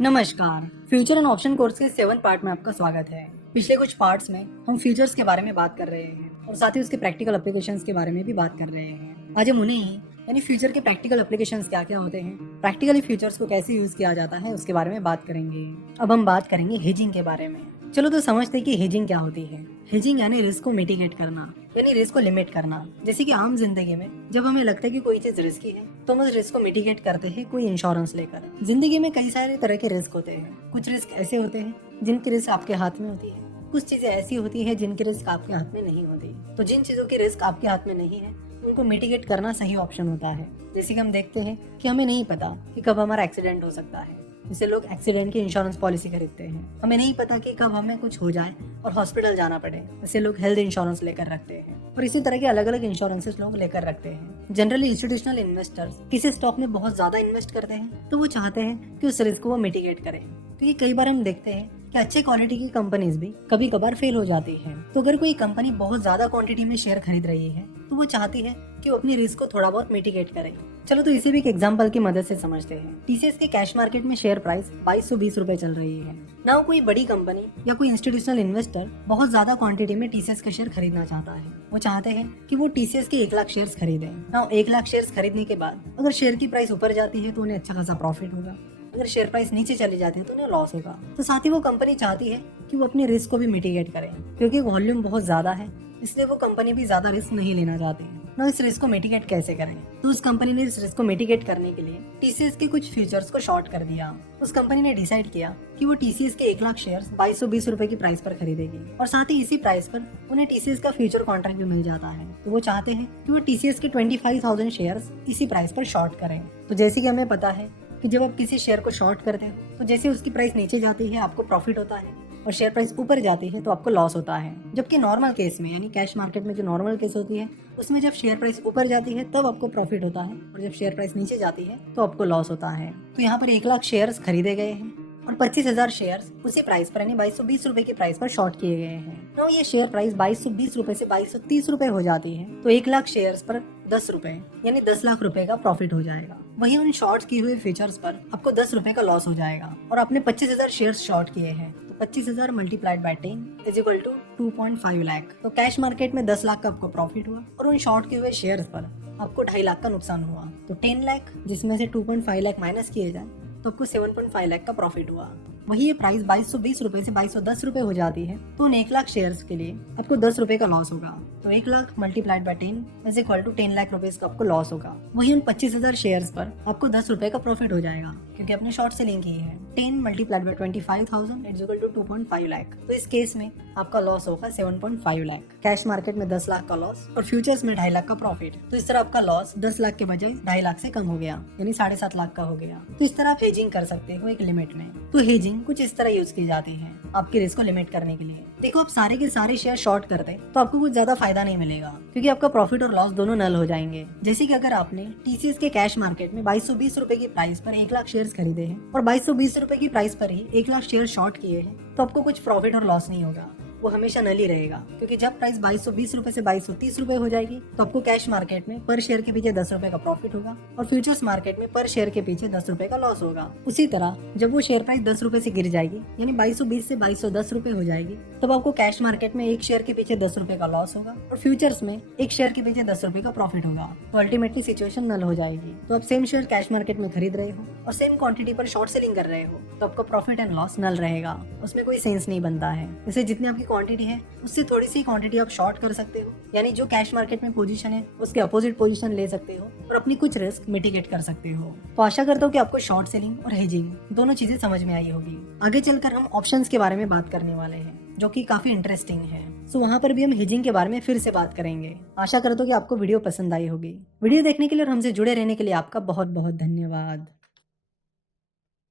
नमस्कार। Future and option course के 7 part में आपका स्वागत है। पिछले कुछ पार्ट्स में हम फ्यूचर्स के बारे में बात कर रहे हैं और साथ ही उसके प्रैक्टिकल एप्लीकेशंस के बारे में भी बात कर रहे हैं। आज हम उन्हें ही यानी फ्यूचर के प्रैक्टिकल एप्लीकेशंस क्या क्या होते हैं, प्रैक्टिकली फ्यूचर्स को कैसे यूज किया जाता है, उसके बारे में बात करेंगे। अब हम बात करेंगे हेजिंग के बारे में। चलो तो समझते हैं कि हेजिंग क्या होती है। हेजिंग यानी रिस्क को मिटिगेट करना, यानी रिस्क को लिमिट करना। जैसे कि आम जिंदगी में जब हमें लगता है कि कोई चीज रिस्की है तो हम उस रिस्क को मिटिगेट करते हैं कोई इंश्योरेंस लेकर। जिंदगी में कई सारे तरह के रिस्क होते हैं। कुछ रिस्क ऐसे होते हैं जिनकी रिस्क आपके हाथ में होती है, कुछ चीजें ऐसी होती है जिनकी रिस्क आपके हाथ में नहीं होती। तो जिन चीजों की रिस्क आपके हाथ में नहीं है उनको मिटिगेट करना सही ऑप्शन होता है। जैसे कि हम देखते हैं कि हमें नहीं पता कि कब हमारा एक्सीडेंट हो सकता है, जिससे लोग एक्सीडेंट की इंश्योरेंस पॉलिसी खरीदते हैं। हमें नहीं पता कि कब हमें कुछ हो जाए और हॉस्पिटल जाना पड़े, इससे लोग हेल्थ इंश्योरेंस लेकर रखते हैं। और इसी तरह के अलग अलग इंश्योरेंसेस लोग लेकर रखते हैं। जनरली इंस्टीट्यूशनल इन्वेस्टर्स किसी स्टॉक में बहुत ज्यादा इन्वेस्ट करते हैं तो वो चाहते हैं कि उस रिस्क को वो मिटिगेट करें, क्योंकि कई बार हम देखते हैं कि अच्छे क्वालिटी की कंपनीज भी कभी कभार फेल हो जाती है। तो अगर कोई कंपनी बहुत ज्यादा क्वांटिटी में शेयर खरीद रही है तो वो चाहती है कि वो अपनी रिस्क को थोड़ा बहुत मिटिगेट करे। चलो तो इसे भी एक एग्जांपल की मदद से समझते हैं। टीसीएस के कैश मार्केट में शेयर प्राइस 2220 रुपए चल रही है। ना कोई बड़ी कंपनी या कोई इंस्टीट्यूशनल इन्वेस्टर बहुत ज्यादा क्वांटिटी में टीसीएस के शेयर खरीदना चाहता है। वो चाहते हैं कि वो टीसीएस के 1 लाख शेयर खरीदें। ना 1 लाख शेयर खरीदने के बाद अगर शेयर की प्राइस ऊपर जाती है तो उन्हें अच्छा खासा प्रॉफिट होगा, अगर शेयर प्राइस नीचे चले जाते हैं तो उन्हें लॉस होगा। तो साथ ही वो कंपनी चाहती है कि वो अपने रिस्क को भी मिटिगेट करे, क्योंकि वॉल्यूम बहुत ज्यादा है इसलिए वो कंपनी भी ज्यादा रिस्क नहीं लेना चाहती है। ना इस रिस्क को मिटिगेट कैसे करें, तो उस कंपनी ने इस रिस्क को मिटिगेट करने के लिए टीसीएस के कुछ फ्यूचर्स को शॉर्ट कर दिया। उस कंपनी ने डिसाइड किया कि वो टीसीएस के 1 लाख शेयर 2220 रुपए की प्राइस पर खरीदेगी और साथ ही इसी प्राइस पर उन्हें टीसीएस का फ्यूचर कॉन्ट्रैक्ट भी मिल जाता है। तो वो चाहते हैं कि वो टीसीएस के 25,000 शेयर इसी प्राइस पर शॉर्ट करें। तो जैसे कि हमें पता है कि जब आप किसी शेयर को शॉर्ट करते हो तो जैसे उसकी प्राइस नीचे जाती है आपको प्रॉफिट होता है और शेयर प्राइस ऊपर जाती है तो आपको लॉस होता है। जबकि नॉर्मल केस में यानी कैश मार्केट में जो नॉर्मल केस होती है उसमें जब शेयर प्राइस ऊपर जाती है तब आपको प्रॉफिट होता है और जब शेयर प्राइस नीचे जाती है तो आपको लॉस होता है। तो यहाँ पर 1 लाख शेयर्स खरीदे गए हैं और 25,000 शेयर्स उसी प्राइस पर यानी 2220 रुपए की प्राइस पर शॉर्ट किए गए हैं। तो ये शेयर प्राइस 2220 रुपए से 2230 रुपए हो जाती है तो 1 लाख शेयर्स पर 10 रुपए यानी 10 लाख रुपए का प्रॉफिट हो जाएगा। वही उन शॉर्ट किए हुए फीचर्स पर आपको 10 रुपए का लॉस हो जाएगा। और आपने 25,000 शेयर शॉर्ट किए हैं तो 25,000 multiplied by 10 is equal to 2.5 lakh. तो कैश मार्केट में 10 लाख का आपको प्रॉफिट हुआ और उन शॉर्ट किए हुए शेयर्स पर आपको 2.5 लाख का नुकसान हुआ। तो 10 लाख जिसमें से 2.5 लाख माइनस किए जाए तो आपको 7.5 लाख का प्रॉफिट हुआ। वही ये प्राइस 2220 रुपए से 2210 रुपए हो जाती है तो उन 1 लाख शेयर्स के लिए आपको 10 रुपए का लॉस होगा। तो 1 lakh multiplied by 10 is equal to 10 lakh रुपए का आपको लॉस होगा। वही उन 25,000 शेयर्स पर आपको 10 रुपए का प्रॉफिट हो जाएगा क्योंकि आपने शॉर्ट सेलिंग की है। 10 multiplied by 25,000 is equal to 2.5 lakh. तो इस केस में आपका लॉस होगा 7.5 लाख। कैश मार्केट में 10 लाख का लॉस और फ्यूचर्स में 2.5 लाख का प्रॉफिट। तो इस तरह आपका लॉस 10 लाख के बजाय 2.5 लाख से कम हो गया यानी 7.5 लाख का हो गया। तो इस तरह आप हेजिंग कर सकते हो एक लिमिट में। तो हेजिंग कुछ इस तरह यूज की जाती है आपके रिस्क को लिमिट करने के लिए। देखो आप सारे के सारे शेयर शॉर्ट करते तो आपको कुछ ज्यादा फायदा नहीं मिलेगा क्योंकि आपका प्रॉफिट और लॉस दोनों नल हो जाएंगे। जैसे कि अगर आपने टीसीएस के कैश मार्केट में 2220 रुपए की प्राइस पर 1 लाख शेयर खरीदे हैं और 2220 रुपए की प्राइस पर ही 1 लाख शेयर शॉर्ट किए हैं तो आपको कुछ प्रॉफिट और लॉस नहीं होगा, वो हमेशा नल ही रहेगा। क्योंकि जब प्राइस 2220 रुपए से 2230 रुपए हो जाएगी तो आपको कैश मार्केट में पर शेयर के पीछे 10 रुपए का प्रॉफिट होगा और फ्यूचर्स मार्केट में पर शेयर के पीछे 10 रुपए का लॉस होगा। उसी तरह जब वो शेयर प्राइस 10 रुपए से गिर जाएगी यानी 2220 से 2210 रुपए हो जाएगी तब आपको कैश मार्केट में एक शेयर के पीछे 10 रुपए का लॉस होगा और फ्यूचर्स में एक शेयर के पीछे 10 रुपए का प्रॉफिट होगा। तो अल्टीमेटली सिचुएशन नल हो जाएगी। तो आप सेम शेयर कैश मार्केट में खरीद रहे हो और सेम क्वांटिटी पर शॉर्ट सेलिंग कर रहे हो तो आपका प्रॉफिट एंड लॉस नल रहेगा, उसमें कोई सेंस नहीं बनता है। जैसे जितनी आपकी क्वांटिटी है उससे थोड़ी सी क्वांटिटी आप शॉर्ट कर सकते हो यानी जो कैश मार्केट में पोजीशन है उसके अपोजिट पोजीशन ले सकते हो और अपनी कुछ रिस्क मिटिगेट कर सकते हो। तो आशा करता हूँ कि आपको शॉर्ट सेलिंग और हेजिंग दोनों चीजें समझ में आई होगी। आगे चलकर हम ऑप्शंस के बारे में बात करने वाले हैं जो कि काफी इंटरेस्टिंग है। सो वहाँ पर भी हम हेजिंग के बारे में फिर से बात करेंगे। आशा करता हूँ कि आपको वीडियो पसंद आई होगी। वीडियो देखने के लिए और हमसे जुड़े रहने के लिए आपका बहुत बहुत धन्यवाद।